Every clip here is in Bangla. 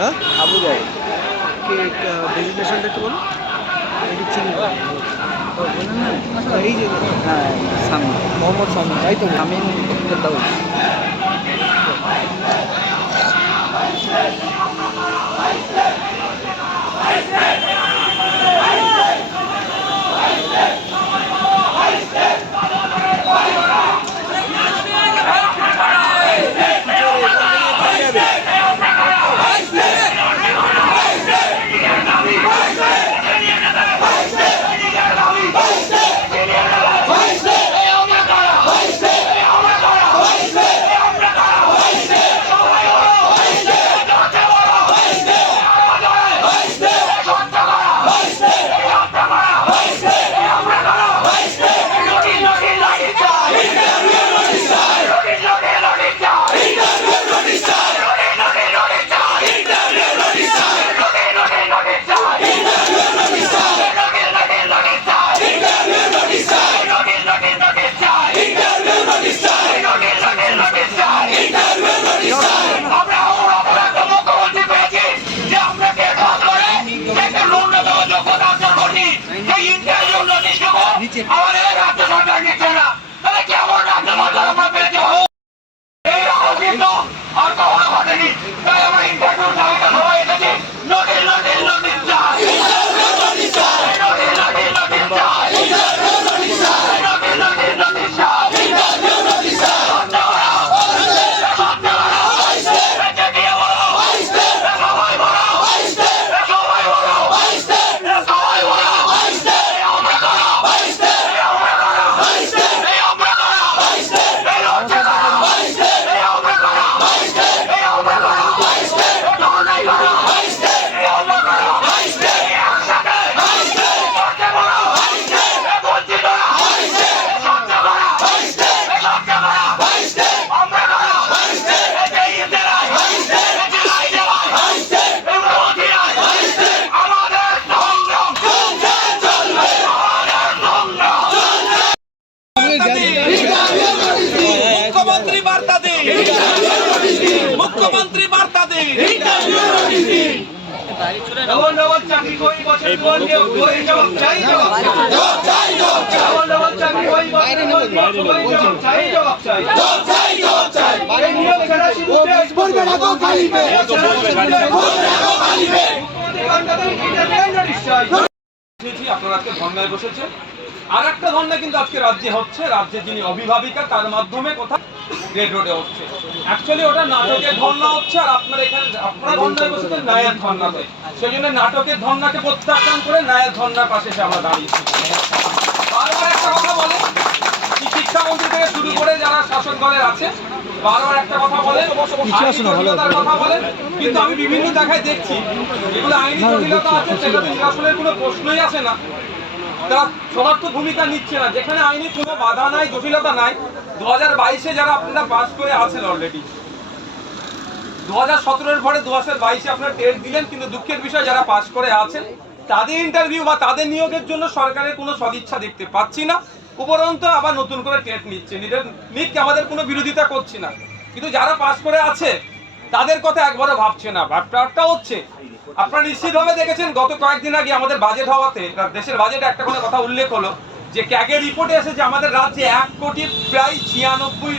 হ্যাঁ? আবু জাহেদ। কে ডেজিগনেশনটা একটু বলুন। এটি চিনি না? এই যে হ্যাঁ সামনে। মোহাম্মদ সামনে। তাই তো, আমিন ফেরদাউস আপনারা আজকে ধর্নায় বসেছে আর একটা ধর্না কিন্তু আজকে রাজ্যে হচ্ছে। রাজ্যে যিনি অভিভাবিকা, তার মাধ্যমে কোথাও রেড রোডে হচ্ছে। অ্যাকচুয়ালি ওটা নাটকের ধর্না হচ্ছে আর আপনারা এখানে আপনারা ধর্নায় বসেছেন নায়ের ধর্নাতে সেই জন্য নাটকের ধর্নাকে প্রত্যাখ্যান করে নায়ের ধর্নার পাশে এসে আমরা দাঁড়িয়েছি। বারবার একটা কথা বলে শিক্ষামন্ত্রী থেকে শুরু করে যারা শাসক দলের আছে বারবার একটা কথা বলে আইনি জটিলতার কথা বলেন কিন্তু আমি বিভিন্ন জায়গায় দেখছি যেগুলো আইনি জটিলতা আছে সেগুলো নিরাসনের কোনো প্রশ্নই আসে না। তারা সবার ভূমিকা নিচ্ছে না, যেখানে আইনি কোনো বাধা নাই, জটিলতা নাই দু হাজার বাইশে যারা আপনারা পাস করে আছেন অলরেডি দু হাজার সতেরোর পরে দু হাজার বাইশে আপনারা টেট দিলেন, কিন্তু দুঃখের বিষয়, যারা পাস করে আছেন, তাদের ইন্টারভিউ বা তাদের নিয়োগের জন্য সরকারের কোনো সদিচ্ছা দেখতে পাচ্ছি না। উপরন্ত আবার নতুন করে টেট নিচ্ছে। নিজের নিক, আমাদের কোনো বিরোধিতা করছি না। কিন্তু যারা পাস করে আছে তাদের কথা একবারও ভাবছে না। ব্যাপারটা হচ্ছে। আপনারা নিশ্চিতভাবে দেখেছেন, গত কয়েকদিন আগে আমাদের বাজেট হওয়াতে দেশের বাজেটে একটা কোনো কথা উল্লেখ হলো, যে ক্যাগের রিপোর্টে এসেছে আমাদের রাজ্যে এক কোটি প্রায় ছিয়ানব্বই,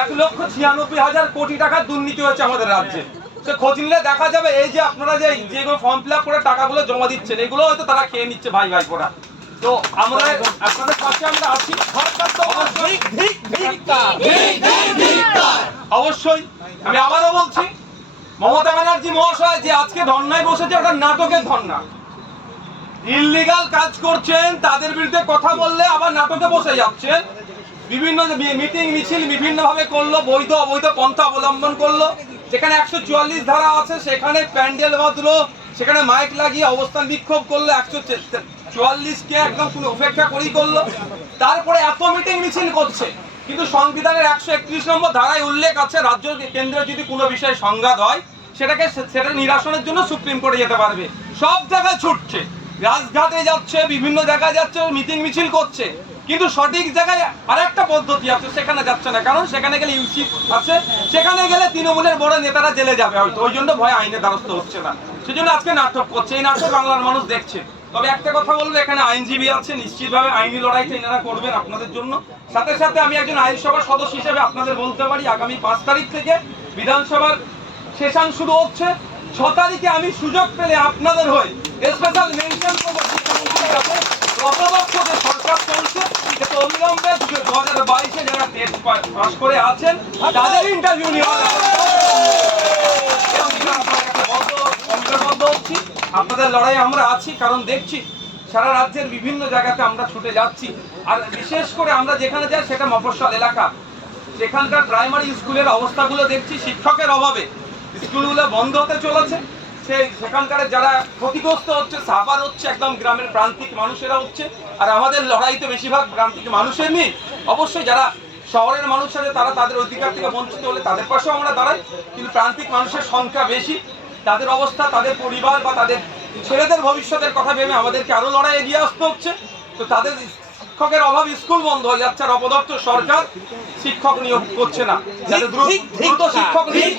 এক লক্ষ ছিয়ানব্বই হাজার কোটি টাকার দুর্নীতি হচ্ছে আমাদের রাজ্যে। সে খোঁজ নিলে দেখা যাবে, এই যে আপনারা যে যেগুলো ফর্ম ফিল আপ করে টাকাগুলো জমা দিচ্ছেন, এগুলো হয়তো তারা খেয়ে নিচ্ছে ভাই ভাই করা তো আমরা আপনাদের পাশে আমরা আছি সরকার তো অবশ্যই অবশ্যই আমি আবারও বলছি মমতা ব্যানার্জি মহাশয় যে আজকে ধর্নায় বসেছে ওটা নাটকের ধর্না ইললিগাল কাজ করছেন তাদের বিরুদ্ধে কথা বললে আবার নাটকে বসে যাচ্ছেন বিভিন্ন মিটিং মিছিল বিভিন্ন ভাবে করল বৈধ অবৈধ পন্থা অবলম্বন করল যেখানে একশো চুয়াল্লিশ ধারা আছে সেখানে প্যান্ডেল বাঁধলো সেখানে মাইক লাগিয়ে অবস্থান বিক্ষোভ করল একশো চুয়াল্লিশকে একদম কোনো উপেক্ষা করেই করল। তারপরে এত মিটিং মিছিল করছে। কিন্তু সংবিধানের একশো একত্রিশ নম্বর ধারায় উল্লেখ আছে, রাজ্য কেন্দ্রে যদি কোনো বিষয়ে সংঘাত হয়, সেটাকে সেটা নিরাসনের জন্য সুপ্রিম কোর্টে যেতে পারবে। সব জায়গায় ছুটছে। রাজঘাটে যাচ্ছে, বিভিন্ন জায়গায় যাচ্ছে মিটিং মিছিল করছে। কিন্তু সঠিক জায়গায় আরেকটা পদ্ধতি আছে, সেখানে যাচ্ছে না। কারণ সেখানে গেলে ইউসি আছে, সেখানে গেলে তৃণমূলের বড় নেতারা জেলে যাবে হয়তো। ওই জন্য ভয় আইনের দ্বারস্থ হচ্ছে না। সেজন্য আজকে নাটক করছে। এই নাটক বাংলার মানুষ দেখছে। তবে একটা কথা বলব এখানে আইনজীবী আছে নিশ্চিতভাবে আইনি লড়াইটা এনারা করবেন আপনাদের জন্য। সাথে সাথে আমি একজন আইনসভার সদস্য হিসেবে আপনাদের বলতে পারি আগামী পাঁচ তারিখ থেকে বিধানসভার সেশন শুরু হচ্ছে। ছ তারিখে আমি সুযোগ পেলে আপনাদের হয়ে স্পেশাল মেনশন করব সরকার চলছে। যাতে অবিলম্বে দু হাজার বাইশে যারা টেস্ট পাস করে আছেন তাদের ইন্টারভিউ অঙ্গবদ্ধ হচ্ছি। আপনাদের লড়াই আমরা আছি, কারণ দেখছি সারা রাজ্যের বিভিন্ন জায়গাতে আমরা ছুটে যাচ্ছি। আর বিশেষ করে আমরা যেখানে যাই সেটা মফস্বল এলাকা। সেখানকার প্রাইমারি স্কুলের অবস্থাগুলো দেখছি শিক্ষকের অভাবে। স্কুলগুলো বন্ধ হতে চলেছে। সেই সেখানকার যারা ক্ষতিগ্রস্ত হচ্ছে, সাফার হচ্ছে, একদম গ্রামের প্রান্তিক মানুষেরা হচ্ছে। আর আমাদের লড়াই তো বেশিরভাগ প্রান্তিক মানুষের নেই অবশ্যই যারা শহরের মানুষ আছে, তারা তাদের অধিকার থেকে বঞ্চিত হলে তাদের পাশেও আমরা দাঁড়াই। কিন্তু প্রান্তিক মানুষের সংখ্যা বেশি। তাদের অবস্থা তাদের পরিবার বা তাদের ছেলেদের ভবিষ্যতের কথা ভেবে আমাদেরকে আরও লড়াই এগিয়ে আসতে হচ্ছে। তো তাদের শিক্ষকের অভাব স্কুল বন্ধ হয়ে যাচ্ছে আর অপদপ্ত সরকার শিক্ষক নিয়োগ করছে না। দ্রুত শিক্ষক নিয়োগ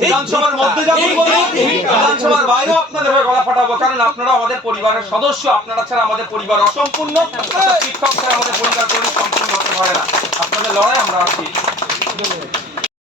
বিধানসভার মধ্যে যাব বিধানসভার বাইরেও আপনাদের হয়ে গলা ফাটাবো কারণ আপনারা আমাদের পরিবারের সদস্য আপনারা ছাড়া আমাদের পরিবার অসম্পূর্ণ। শিক্ষক ছাড়া আমাদের পরিবার পরিবার সম্পূর্ণ হতে পারে না। আপনাদের লড়াই আমরা আছি।